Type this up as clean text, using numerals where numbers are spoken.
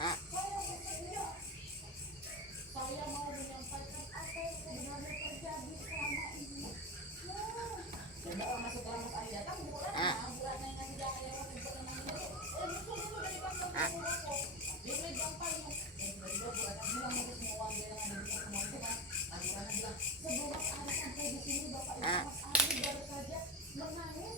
Ah, Saya mau menyampaikan apa yang sebenarnya terjadi selama ini. Coba orang masuk orang Mas Ari datang, bulan ah, yang ngasih jangan yang masuk bulan yang ini. Musuh itu dari kantor ah, dulu kok. Dia megang payung. Dan tiba-tiba bulan bilang untuk semua warga yang ada di pertemuan itu kan. Nah, bulan bilang sebelum Mas Ari sampai di sini, Bapak Ibu ah, Mas Ari baru saja menangis